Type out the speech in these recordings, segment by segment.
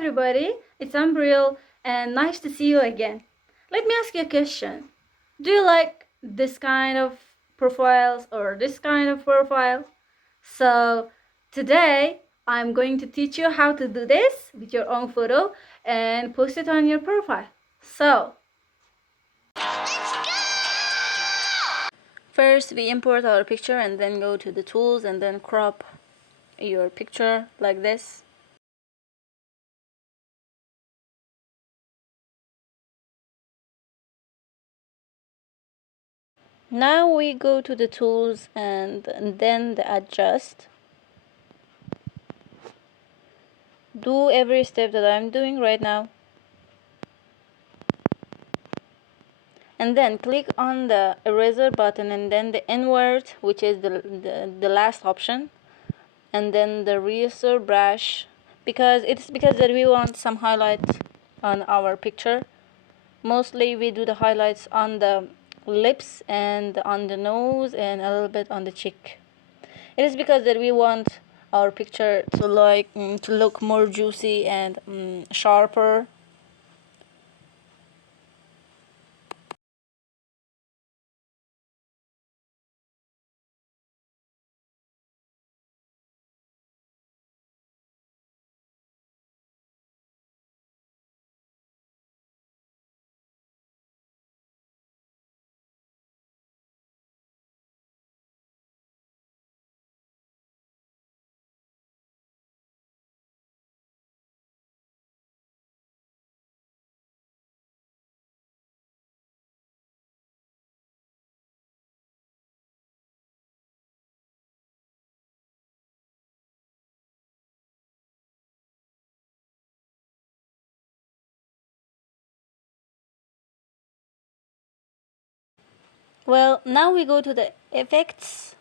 everybody, it's Umbriel and nice to see you again. Let me ask you a question. Do you like this kind of profiles or this kind of profile? So today I'm going to teach you how to do this with your own photo and post it on your profile. So first we import our picture and then go to the tools and then crop your picture like this. Now we go to the tools and then the adjust. Do every step that I'm doing right now. And then click on the eraser button and then the invert, which is the last option. And then the eraser brush, because that we want some highlights on our picture. Mostly we do the highlights on the lips and on the nose and a little bit on the cheek. It is because that we want our picture to look more juicy and sharper. Well, now we go to the effects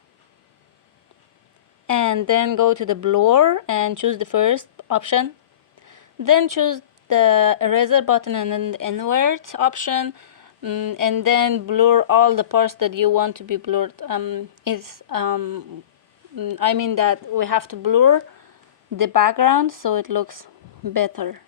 and then go to the blur and choose the first option. Then choose the eraser button and then the invert option, and then blur all the parts that you want to be blurred. I mean that we have to blur the background so it looks better.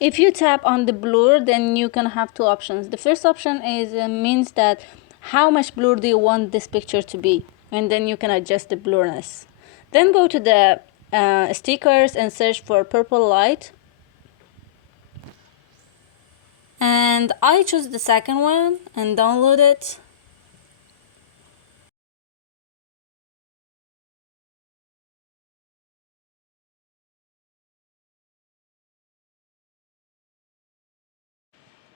If you tap on the blur, then you can have two options. The first option is means that how much blur do you want this picture to be, and then you can adjust the blurriness. Then go to the stickers and search for purple light. And I choose the second one and download it.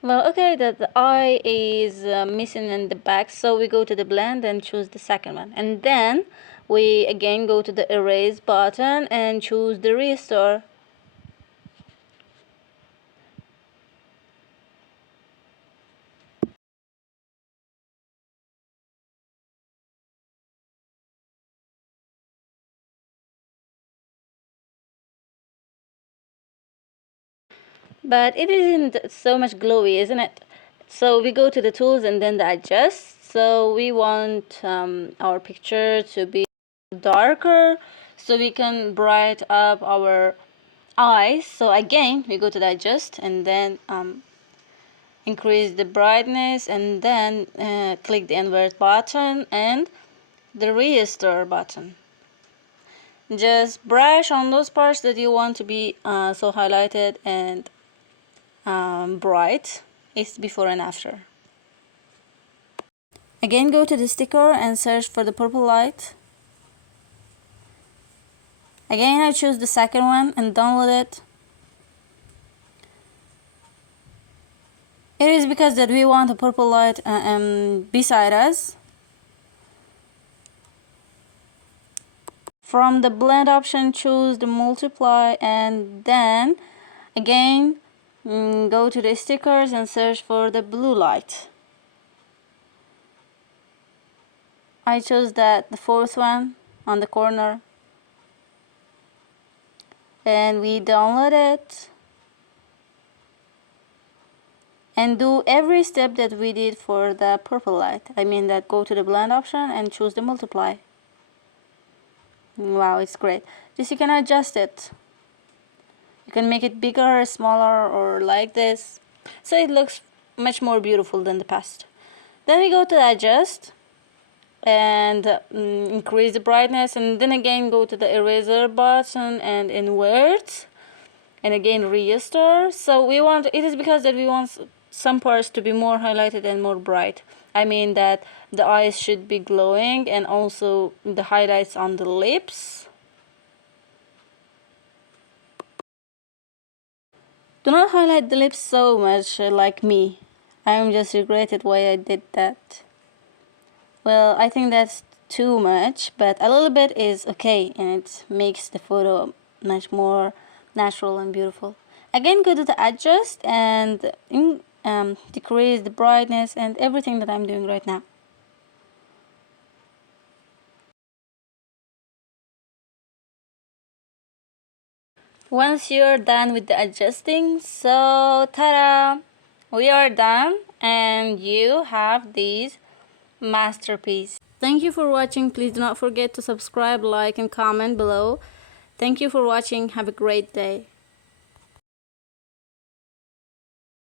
Well, okay, the eye is missing in the back, so we go to the blend and choose the second one. And then we again go to the erase button and choose the restore. But it isn't so much glowy, isn't it? So we go to the tools and then the adjust. So we want our picture to be darker so we can bright up our eyes. So again we go to the adjust and then increase the brightness and then click the invert button and the restore button. Just brush on those parts that you want to be so highlighted and bright. It's before and after. Again go to the sticker and search for the purple light. Again I choose the second one and download it. It is because that we want a purple light beside us. From the blend option choose the multiply and then again go to the stickers and search for the blue light. I chose the fourth one on the corner and we download it. and do every step that we did for the purple light. I mean that go to the blend option and choose the multiply. Wow, it's great. Just you can adjust it. You can make it bigger or smaller or like this. So it looks much more beautiful than the past. Then we go to adjust and increase the brightness, and then again go to the eraser button and invert, and again register. So we want, it is because that we want some parts to be more highlighted and more bright. I mean that the eyes should be glowing, and also the highlights on the lips. Do not highlight the lips so much like me. I am just regretted why I did that. Well, I think that's too much, but a little bit is okay, and it makes the photo much more natural and beautiful. Again, go to the adjust and decrease the brightness and everything that I'm doing right now. Once you're done with the adjusting, so ta-da! We are done, and you have these masterpiece. Thank you for watching. Please do not forget to subscribe, like, and comment below. Thank you for watching. Have a great day.